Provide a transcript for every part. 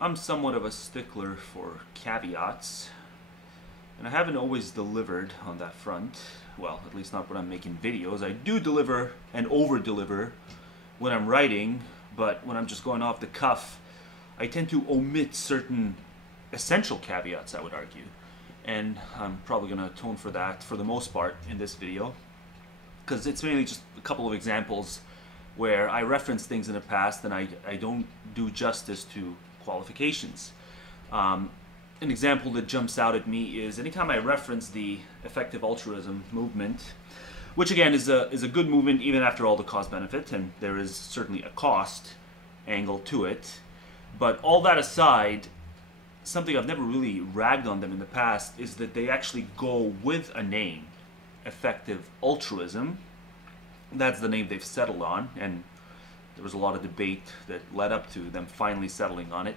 I'm somewhat of a stickler for caveats, and I haven't always delivered on that front. Well, at least not when I'm making videos. I do deliver and over-deliver when I'm writing, but when I'm just going off the cuff, I tend to omit certain essential caveats, I would argue. And I'm probably going to atone for that for the most part in this video, because it's mainly just a couple of examples where I reference things in the past and I don't do justice to qualifications. An example that jumps out at me is anytime I reference the effective altruism movement, which again is a good movement even after all the cost benefit, and there is certainly a cost angle to it. But all that aside, something I've never really ragged on them in the past is that they actually go with a name, effective altruism. That's the name they've settled on, and there was a lot of debate that led up to them finally settling on it.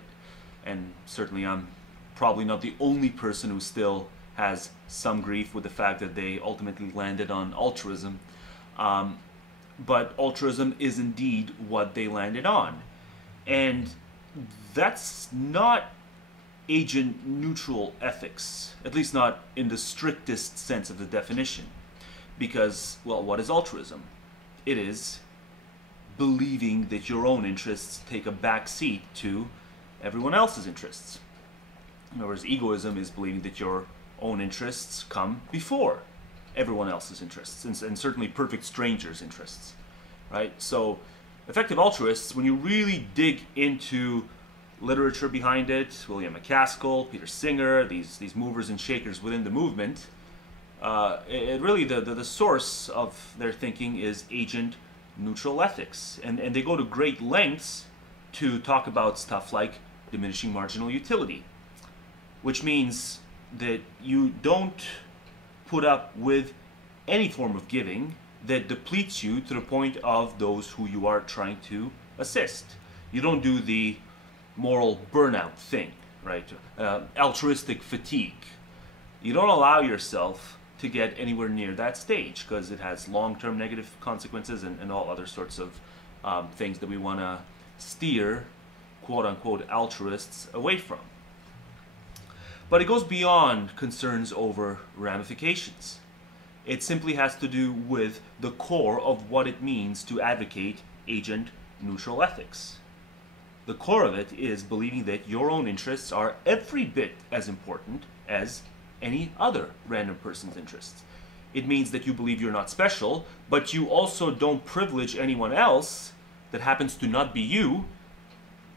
And certainly I'm probably not the only person who still has some grief with the fact that they ultimately landed on altruism. But altruism is indeed what they landed on. And that's not agent-neutral ethics, at least not in the strictest sense of the definition. Because, well, what is altruism? It is believing that your own interests take a back seat to everyone else's interests. In other words, egoism is believing that your own interests come before everyone else's interests, and certainly perfect strangers' interests, right? So, effective altruists, when you really dig into literature behind it, William McCaskill, Peter Singer, these movers and shakers within the movement, really the source of their thinking is agent-neutral ethics, and they go to great lengths to talk about stuff like diminishing marginal utility, which means that you don't put up with any form of giving that depletes you to the point of those who you are trying to assist. You don't do the moral burnout thing, right? Altruistic fatigue. You don't allow yourself to get anywhere near that stage because it has long-term negative consequences and all other sorts of things that we want to steer quote-unquote altruists away from. But it goes beyond concerns over ramifications. It simply has to do with the core of what it means to advocate agent-neutral ethics. The core of it is believing that your own interests are every bit as important as any other random person's interests. It means that you believe you're not special, but you also don't privilege anyone else that happens to not be you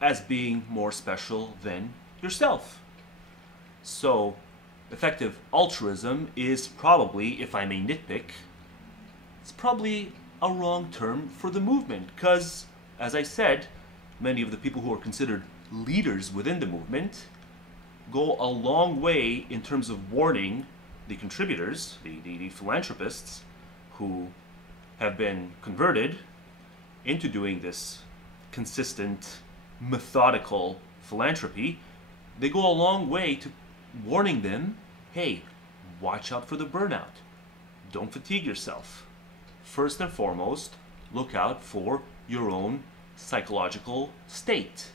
as being more special than yourself. So, effective altruism is probably, if I may nitpick, it's probably a wrong term for the movement, because, as I said, many of the people who are considered leaders within the movement go a long way in terms of warning the contributors, the philanthropists, who have been converted into doing this consistent, methodical philanthropy. They go a long way to warning them, hey, watch out for the burnout. Don't fatigue yourself. First and foremost, look out for your own psychological state,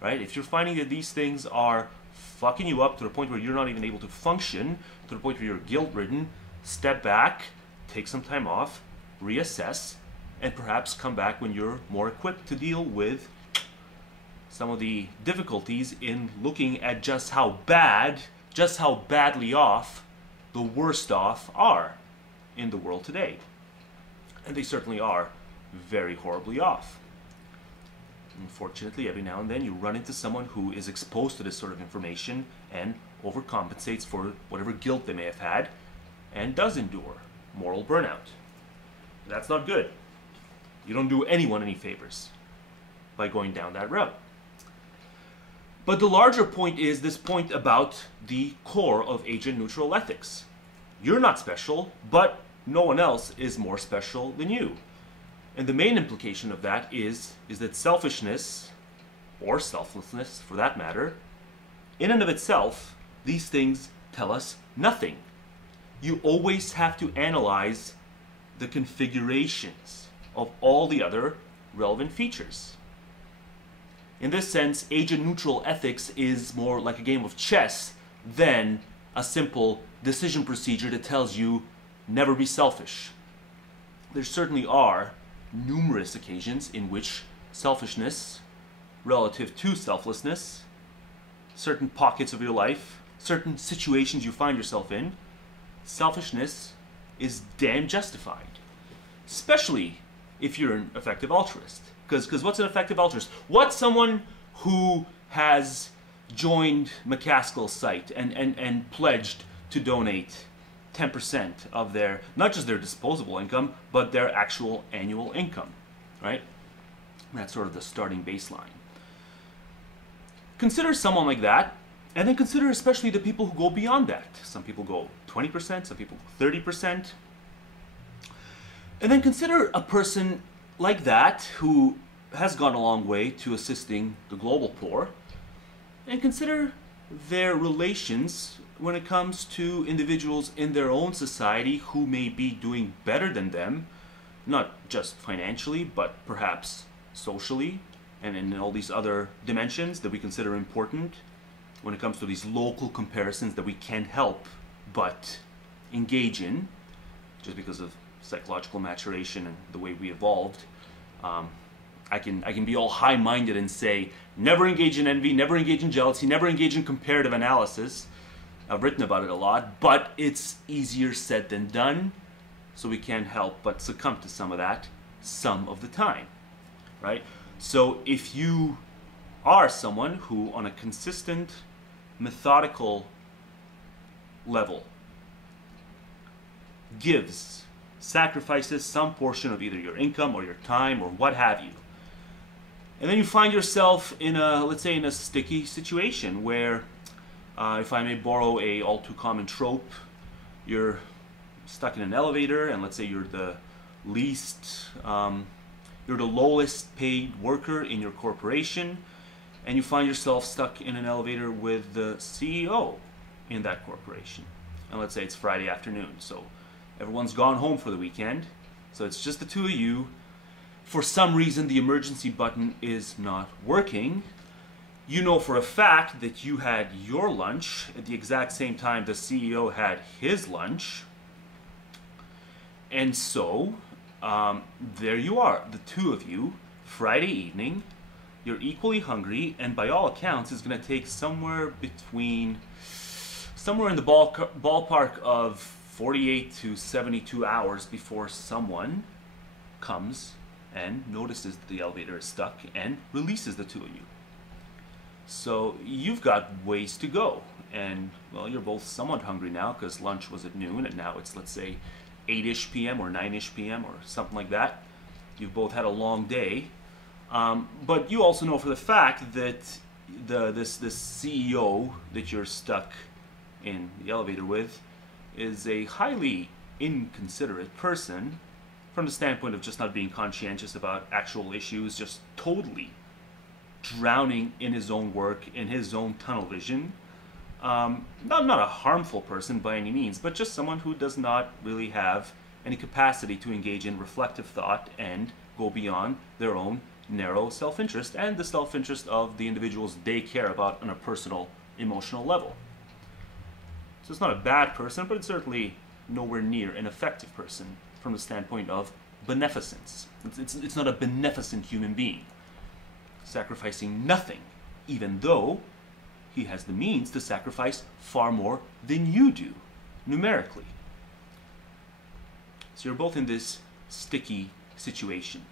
right? If you're finding that these things are fucking you up to the point where you're not even able to function, to the point where you're guilt-ridden, step back, take some time off, reassess, and perhaps come back when you're more equipped to deal with some of the difficulties in looking at just how badly off the worst off are in the world today. And they certainly are very horribly off. Unfortunately, every now and then you run into someone who is exposed to this sort of information and overcompensates for whatever guilt they may have had and does endure moral burnout. That's not good. You don't do anyone any favors by going down that route. But the larger point is this point about the core of agent-neutral ethics. You're not special, but no one else is more special than you. And the main implication of that is that selfishness, or selflessness for that matter, in and of itself, these things tell us nothing. You always have to analyze the configurations of all the other relevant features. In this sense, agent-neutral ethics is more like a game of chess than a simple decision procedure that tells you never be selfish. There certainly are numerous occasions in which selfishness relative to selflessness, certain pockets of your life, certain situations you find yourself in, selfishness is damn justified. Especially if you're an effective altruist. Because what's an effective altruist? What's someone who has joined McCaskill's site and pledged to donate 10% of their, not just their disposable income, but their actual annual income, right? That's sort of the starting baseline. Consider someone like that, and then consider especially the people who go beyond that. Some people go 20%, some people go 30%. And then consider a person like that who has gone a long way to assisting the global poor, and consider their relations when it comes to individuals in their own society who may be doing better than them, not just financially, but perhaps socially, and in all these other dimensions that we consider important when it comes to these local comparisons that we can't help but engage in, just because of psychological maturation and the way we evolved. I can be all high-minded and say, never engage in envy, never engage in jealousy, never engage in comparative analysis. I've written about it a lot, but it's easier said than done, so we can't help but succumb to some of that some of the time, right? So if you are someone who, on a consistent, methodical level, sacrifices some portion of either your income or your time or what have you, and then you find yourself in a, let's say, in a sticky situation where, if I may borrow a all too common trope, you're stuck in an elevator, and let's say you're the lowest paid worker in your corporation, and you find yourself stuck in an elevator with the CEO in that corporation. And let's say it's Friday afternoon, so everyone's gone home for the weekend, so it's just the two of you. For some reason, the emergency button is not working. You know for a fact that you had your lunch at the exact same time the CEO had his lunch. And so, there you are, the two of you, Friday evening. You're equally hungry, and by all accounts, it's going to take somewhere in the ballpark of 48 to 72 hours before someone comes and notices that the elevator is stuck and releases the two of you. So you've got ways to go, and well, you're both somewhat hungry now because lunch was at noon, and now it's, let's say, 8-ish p.m. or 9-ish p.m. or something like that. You've both had a long day, but you also know for the fact that this CEO that you're stuck in the elevator with is a highly inconsiderate person from the standpoint of just not being conscientious about actual issues, just totally drowning in his own work, in his own tunnel vision. Not a harmful person by any means, but just someone who does not really have any capacity to engage in reflective thought and go beyond their own narrow self-interest and the self-interest of the individuals they care about on a personal, emotional level. So it's not a bad person, but it's certainly nowhere near an effective person from the standpoint of beneficence. It's not a beneficent human being, sacrificing nothing, even though he has the means to sacrifice far more than you do, numerically. So you're both in this sticky situation.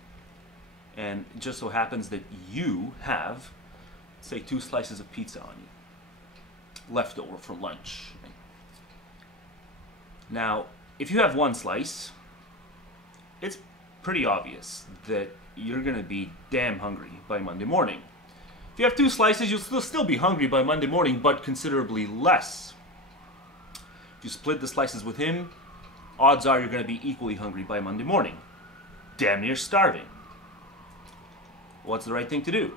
And it just so happens that you have, say, 2 slices of pizza on you, left over from lunch. Now, if you have 1 slice, it's pretty obvious that you're going to be damn hungry by Monday morning. If you have 2 slices, you'll still be hungry by Monday morning, but considerably less. If you split the slices with him, odds are you're going to be equally hungry by Monday morning. Damn near starving. What's the right thing to do?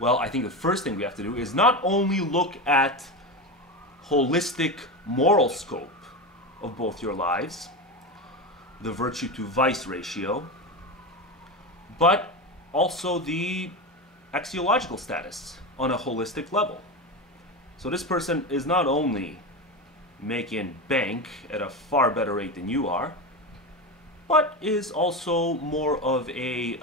Well, I think the first thing we have to do is not only look at holistic moral scope of both your lives, the virtue to vice ratio, but also the axiological status on a holistic level. So this person is not only making bank at a far better rate than you are, but is also more of a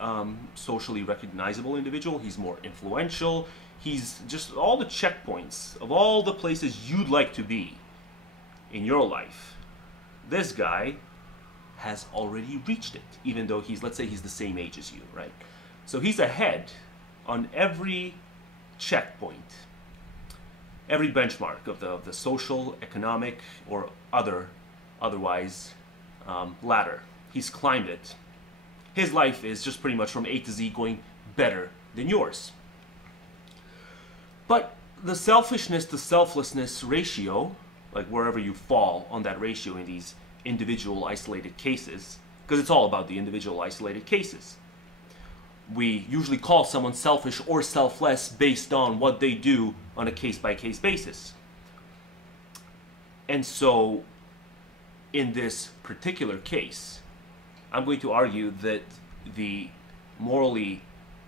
socially recognizable individual. He's more influential. He's just all the checkpoints of all the places you'd like to be in your life. This guy has already reached it, even though he's, let's say he's the same age as you, right? So he's ahead on every checkpoint, every benchmark of the social, economic, or otherwise ladder. He's climbed it. His life is just pretty much from A to Z going better than yours. But the selfishness to selflessness ratio, like wherever you fall on that ratio in these individual isolated cases, because it's all about the individual isolated cases. We usually call someone selfish or selfless based on what they do on a case-by-case basis. And so, in this particular case, I'm going to argue that the morally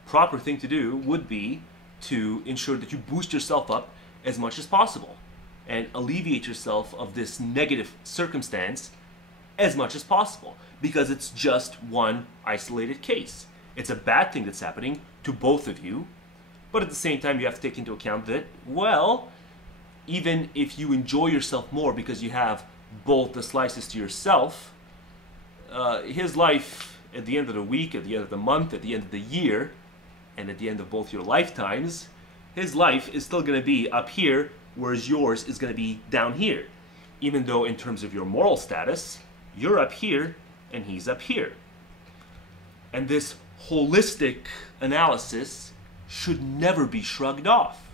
proper thing to do would be to ensure that you boost yourself up as much as possible and alleviate yourself of this negative circumstance as much as possible, because it's just one isolated case. It's a bad thing that's happening to both of you, but at the same time you have to take into account that, well, even if you enjoy yourself more because you have both the slices to yourself, his life at the end of the week, at the end of the month, at the end of the year, and at the end of both your lifetimes, his life is still going to be up here, whereas yours is going to be down here. Even though in terms of your moral status, you're up here and he's up here. And this holistic analysis should never be shrugged off.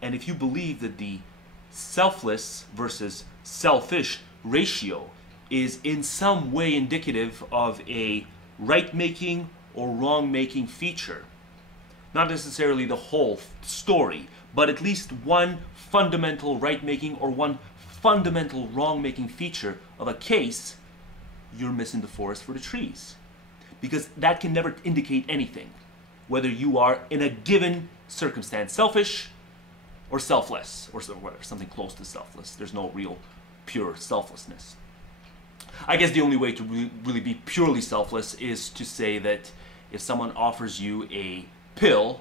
And if you believe that the selfless versus selfish ratio is in some way indicative of a right-making or wrong-making feature, not necessarily the whole story, but at least one fundamental right-making or one fundamental wrong-making feature of a case, you're missing the forest for the trees. Because that can never indicate anything, whether you are in a given circumstance selfish or selfless, or something close to selfless. There's no real pure selflessness. I guess the only way to really be purely selfless is to say that if someone offers you a pill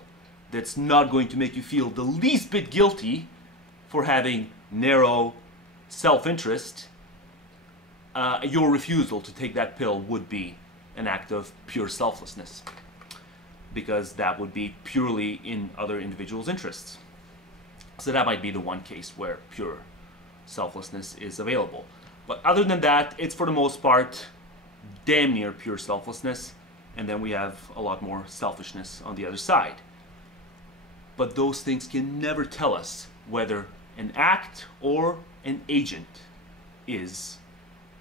that's not going to make you feel the least bit guilty for having narrow self-interest, your refusal to take that pill would be an act of pure selflessness, because that would be purely in other individuals' interests. So that might be the one case where pure selflessness is available. But other than that, it's for the most part damn near pure selflessness, and then we have a lot more selfishness on the other side. But those things can never tell us whether an act or an agent is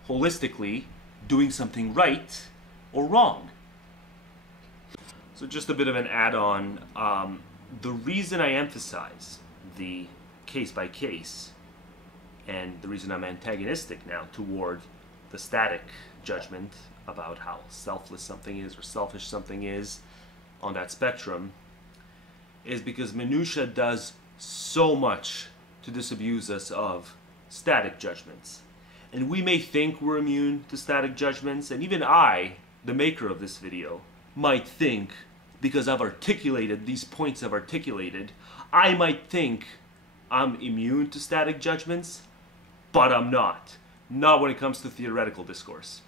holistically doing something right or wrong. So just a bit of an add-on. The reason I emphasize the case-by-case, and the reason I'm antagonistic now toward the static judgment about how selfless something is or selfish something is on that spectrum, is because minutia does so much to disabuse us of static judgments. And we may think we're immune to static judgments, and even I, the maker of this video, might think, because I've articulated these points I've articulated, I might think I'm immune to static judgments, but I'm not. Not when it comes to theoretical discourse.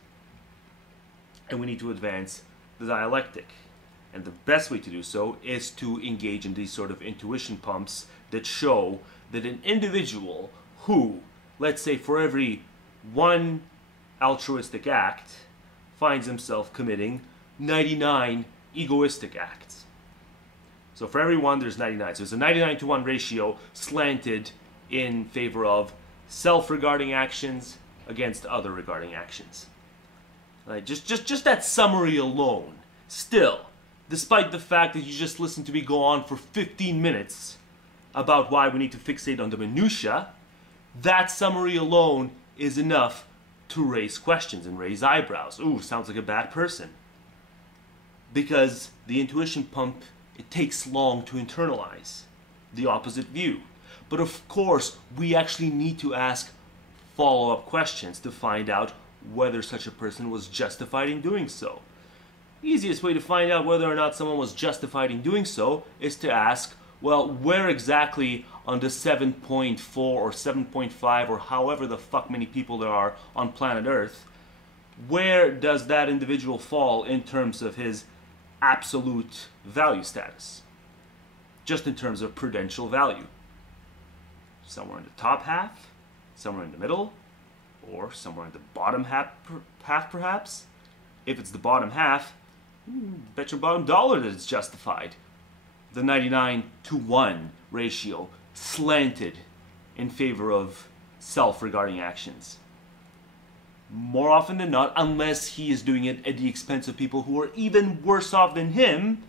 And we need to advance the dialectic. And the best way to do so is to engage in these sort of intuition pumps that show that an individual who, let's say for every one altruistic act, finds himself committing 99 egoistic acts. So for every one, there's 99. So it's a 99-to-1 ratio slanted in favor of self-regarding actions against other regarding actions. Right? Just that summary alone, still, despite the fact that you just listened to me go on for 15 minutes about why we need to fixate on the minutia, that summary alone is enough to raise questions and raise eyebrows. Ooh, sounds like a bad person. Because the intuition pump it takes long to internalize the opposite view. But of course, we actually need to ask follow-up questions to find out whether such a person was justified in doing so. The easiest way to find out whether or not someone was justified in doing so is to ask, well, where exactly on the 7.4 or 7.5 or however the fuck many people there are on planet Earth, where does that individual fall in terms of his absolute value status? Just in terms of prudential value. Somewhere in the top half, somewhere in the middle, or somewhere in the bottom half perhaps? If it's the bottom half, bet your bottom dollar that it's justified. The 99-to-1 ratio slanted in favor of self-regarding actions. More often than not, unless he is doing it at the expense of people who are even worse off than him,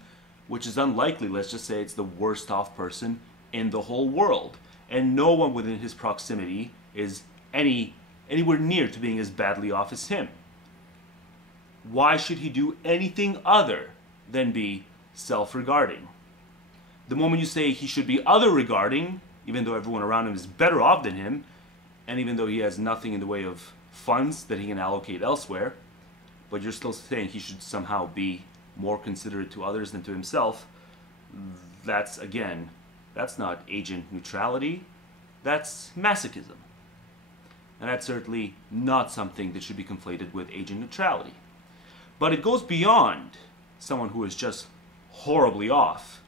which is unlikely. Let's just say it's the worst off person in the whole world, and no one within his proximity is anywhere near to being as badly off as him. Why should he do anything other than be self-regarding? The moment you say he should be other-regarding, even though everyone around him is better off than him, and even though he has nothing in the way of funds that he can allocate elsewhere, but you're still saying he should somehow be more considerate to others than to himself, that's, again, that's not agent neutrality, that's masochism. And that's certainly not something that should be conflated with agent neutrality. But it goes beyond someone who is just horribly off.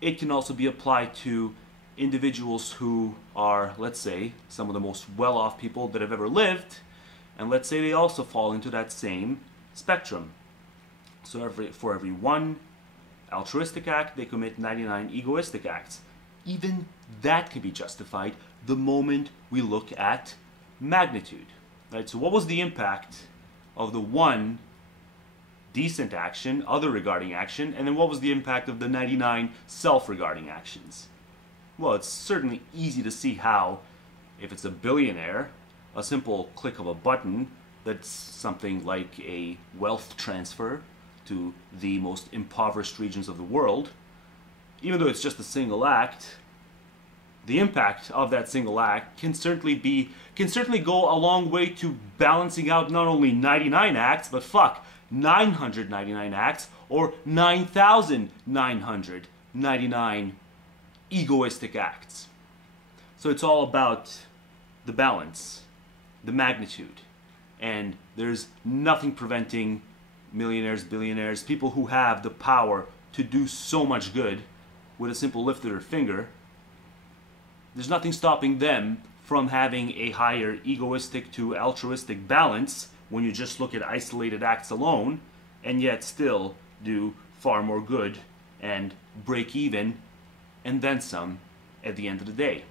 It can also be applied to individuals who are, let's say, some of the most well-off people that have ever lived, and let's say they also fall into that same spectrum. So for every one altruistic act, they commit 99 egoistic acts. Even that can be justified the moment we look at magnitude. Right? So what was the impact of the one decent action, other-regarding action, and then what was the impact of the 99 self-regarding actions? Well, it's certainly easy to see how, if it's a billionaire, a simple click of a button, that's something like a wealth transfer to the most impoverished regions of the world, even though it's just a single act, the impact of that single act can certainly go a long way to balancing out not only 99 acts, but 999 acts, or 9,999 egoistic acts. So it's all about the balance, the magnitude, and there's nothing preventing millionaires, billionaires, people who have the power to do so much good with a simple lift of their finger. There's nothing stopping them from having a higher egoistic to altruistic balance when you just look at isolated acts alone, and yet still do far more good and break even and then some at the end of the day.